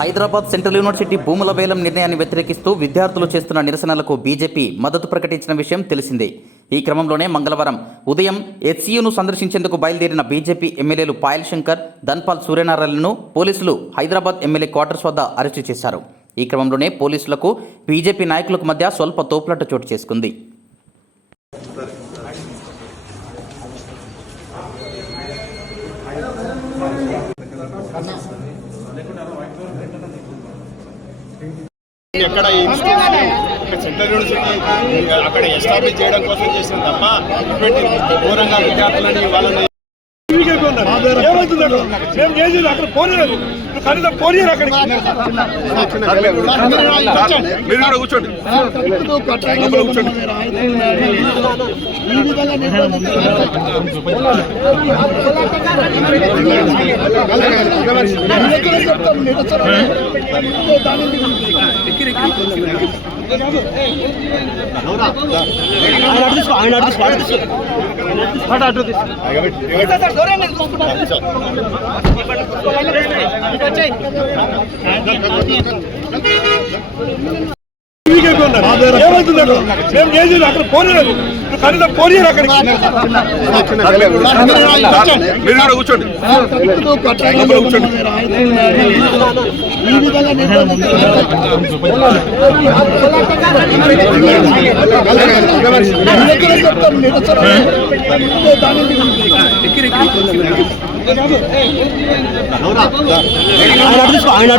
Hyderabad central university భూముల వేలం నిర్ణయాన్ని వ్యతిరేకిస్తూ విద్యార్థులు చేస్తున్న నిరసనలకు బీజేపీ మద్దతు ప్రకటించిన విషయం తెలిసిందే. ఈ క్రమంలోనే మంగళవారం ఉదయం హెచ్సియూను సందర్శించేందుకు బయలుదేరిన బీజేపీ ఎమ్మెల్యేలు పాయల్ శంకర్, ధన్పాల్ సూర్యనారాయణను పోలీసులు హైదరాబాద్ ఎమ్మెల్యే క్వార్టర్స్ వద్ద అరెస్టు చేశారు. ఈ క్రమంలోనే పోలీసులకు బీజేపీ నాయకులకు మధ్య స్వల్ప తోపులాట చోటు చేసుకుంది. ఎక్కడ సెంట్రల్ యూనివర్సిటీ అక్కడ ఎస్టాబ్లిష్ చేయడం కోసం చేసిన తప్ప ఇటువంటి ఘోరంగా విద్యార్థులని వాళ్ళని అక్కడ పోనీరు కనీసం పోనీరు అక్కడికి మీరు కూడా కూర్చోండి కూర్చోండి. అక్కడ పోనీరు కనీసం పోనీరు అక్కడికి మీరు కూడా కూర్చోండి కూర్చోండి. ఆయన